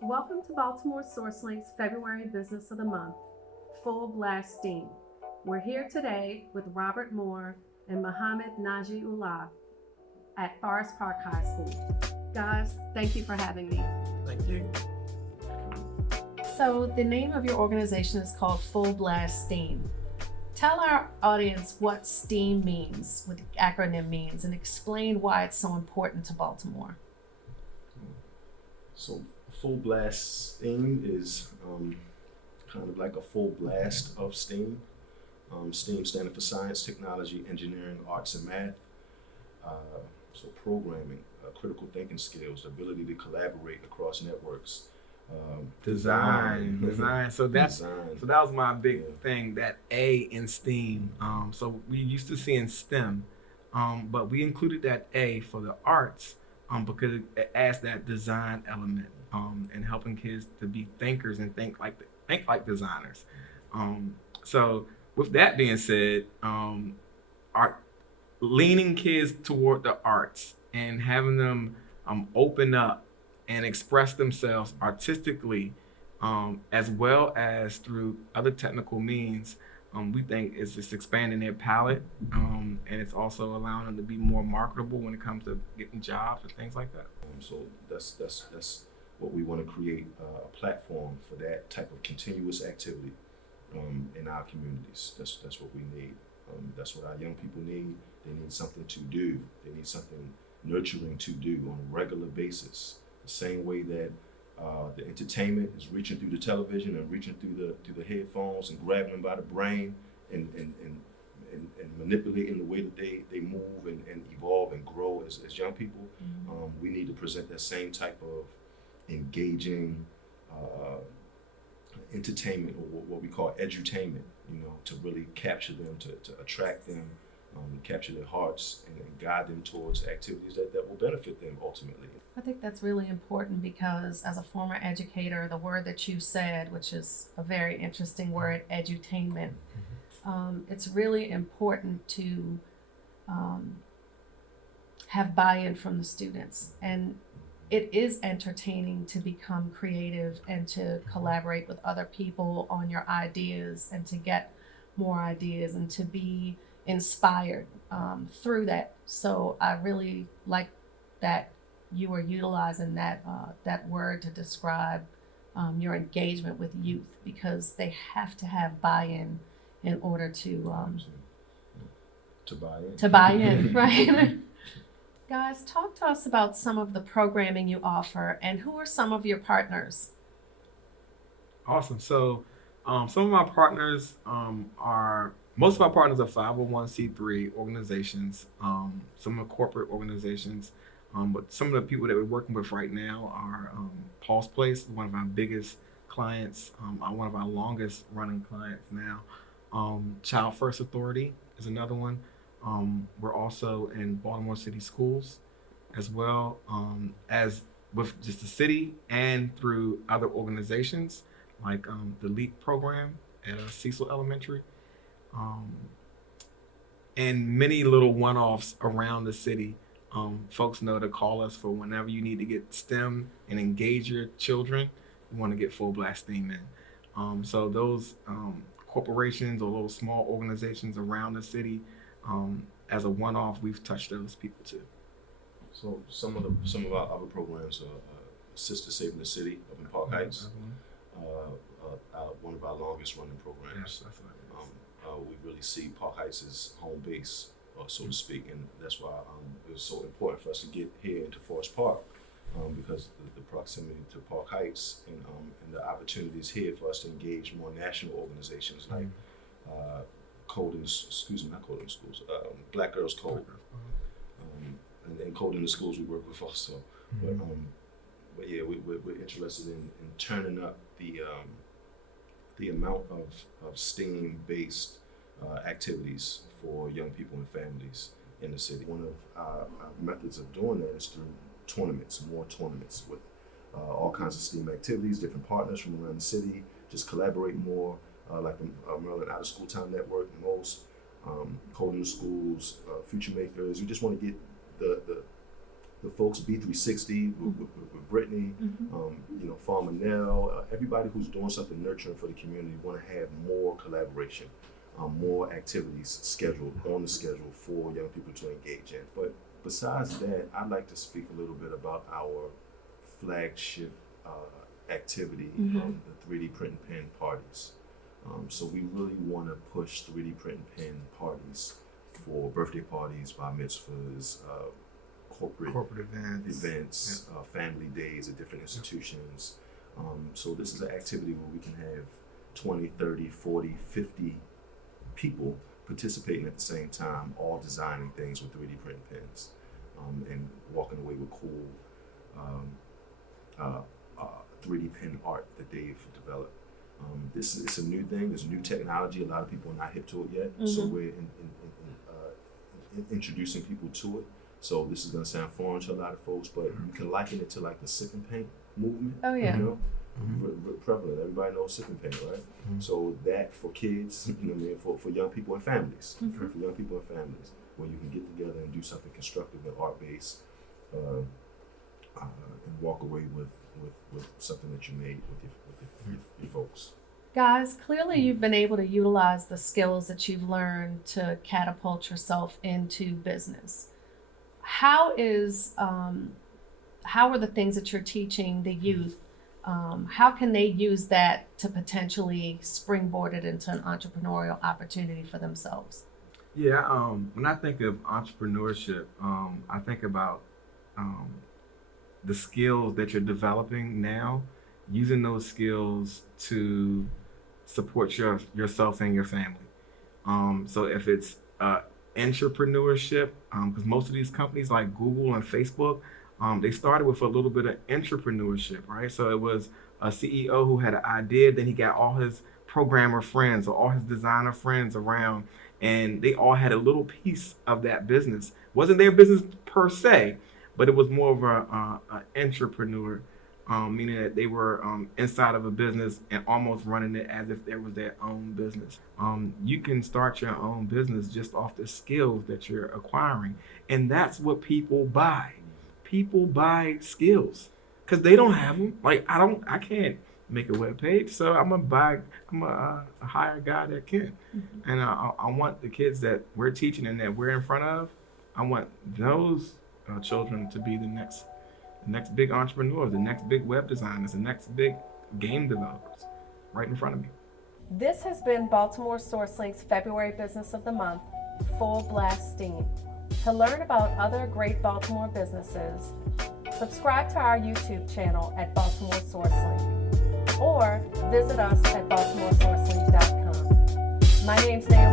Welcome to Baltimore Sourcelink's February Business of the Month, Full Blast STEAM. We're here today with Robert Moore and Mohammed Najiullah at Forest Park High School. Guys, thank you for having me. Thank you. So the name of your organization is called Full Blast STEAM. Tell our audience what STEAM means, what the acronym means, and explain why it's so important to Baltimore. So full blast STEAM is kind of like a full blast of STEAM. STEAM standing for science, technology, engineering, arts, and math. So programming, critical thinking skills, the ability to collaborate across networks. Design. So that was my big Yeah. thing, that A in STEAM. So we used to see in STEM, but we included that A for the arts because it adds that design element and helping kids to be thinkers and think like designers. So with that being said, art, leaning kids toward the arts and having them open up and express themselves artistically, as well as through other technical means, we think it's just expanding their palette, and it's also allowing them to be more marketable when it comes to getting jobs and things like that. So that's what we want to create, a platform for that type of continuous activity in our communities. That's what we need. That's what our young people need. They need something to do. They need something nurturing to do on a regular basis. The same way that the entertainment is reaching through the television and reaching through the headphones and grabbing them by the brain and manipulating the way that they move and evolve and grow as young people. We need to present that same type of engaging entertainment, or what we call edutainment, to really capture them, to attract them, capture their hearts and guide them towards activities that will benefit them ultimately. I think that's really important because as a former educator, the word that you said, which is a very interesting word, edutainment, it's really important to have buy-in from the students. And it is entertaining to become creative and to collaborate with other people on your ideas and to get more ideas and to be inspired through that. So I really like that you are utilizing that word to describe your engagement with youth, because they have to have buy-in in order to buy in, right? Guys, talk to us about some of the programming you offer and who are some of your partners? Awesome. So some of my partners most of our partners are 501c3 organizations, some are corporate organizations, but some of the people that we're working with right now are Pulse Place, one of our biggest clients, one of our longest running clients now. Child First Authority is another one. We're also in Baltimore City Schools as well, as with just the city and through other organizations like the LEAP program at Cecil Elementary. And many little one-offs around the city. Folks know to call us for whenever you need to get STEM and engage your children. You want to get full blast STEAM in. So those corporations or little small organizations around the city, as a one-off, we've touched those people too. So some of our other programs are Sister Saving the City up in Park Heights. One of our longest running programs. Yes, that's right. We really see Park Heights as home base, so to speak, and that's why it was so important for us to get here into Forest Park, because the proximity to Park Heights and the opportunities here for us to engage more national organizations like Code in, not Code in the Schools, Black Girls Code, and Code in the Schools we work with also. But yeah, we're interested in turning up the amount of STEAM-based activities for young people and families in the city. One of our methods of doing that is through more tournaments with all kinds of STEAM activities, different partners from around the city, just collaborate more, like the Maryland Out of School Time Network, most, Code in the Schools, Future Makers. We just want to get the folks, B360 with Brittany, Farmer Nell, everybody who's doing something nurturing for the community want to have more collaboration, more activities scheduled on the schedule for young people to engage in. But besides that, I'd like to speak a little bit about our flagship activity, the 3D print and pen parties. So we really want to push 3D print and pen parties for birthday parties, bar mitzvahs, corporate events, family days at different institutions. So this is an activity where we can have 20, 30, 40, 50 people participating at the same time, all designing things with 3D print pens, and walking away with cool 3D pen art that they've developed. It's a new thing. There's new technology. A lot of people are not hip to it yet, so we're introducing people to it. So this is going to sound foreign to a lot of folks, but you can liken it to like the sip and paint movement. Oh yeah. Prevalent. Everybody knows sip and paint, right? So that for kids, for young people and families, for young people and families, where you can get together and do something constructive and art-based, and walk away with something that you made with your folks. Guys, clearly you've been able to utilize the skills that you've learned to catapult yourself into business. How are the things that you're teaching the youth, how can they use that to potentially springboard it into an entrepreneurial opportunity for themselves? Yeah, when I think of entrepreneurship, I think about the skills that you're developing now, using those skills to support yourself and your family. So if it's entrepreneurship, because most of these companies like Google and Facebook, they started with a little bit of entrepreneurship, right? So it was a CEO who had an idea, then he got all his programmer friends or all his designer friends around, and they all had a little piece of that business. Wasn't their business per se, but it was more of an entrepreneur, meaning that they were inside of a business and almost running it as if it was their own business. You can start your own business just off the skills that you're acquiring. And that's what people buy. People buy skills because they don't have them. Like I can't make a web page, so I'm gonna hire a guy that can. And I want the kids that we're teaching and that we're in front of, I want those children to be the next big entrepreneurs, the next big web designers, the next big game developers right in front of me. This has been Baltimore Sourcelink's February Business of the Month, Full Blast Steam. To learn about other great Baltimore businesses, subscribe to our YouTube channel at Baltimore Sourcelink or visit us at baltimoresourcelink.com. My name's Naomi.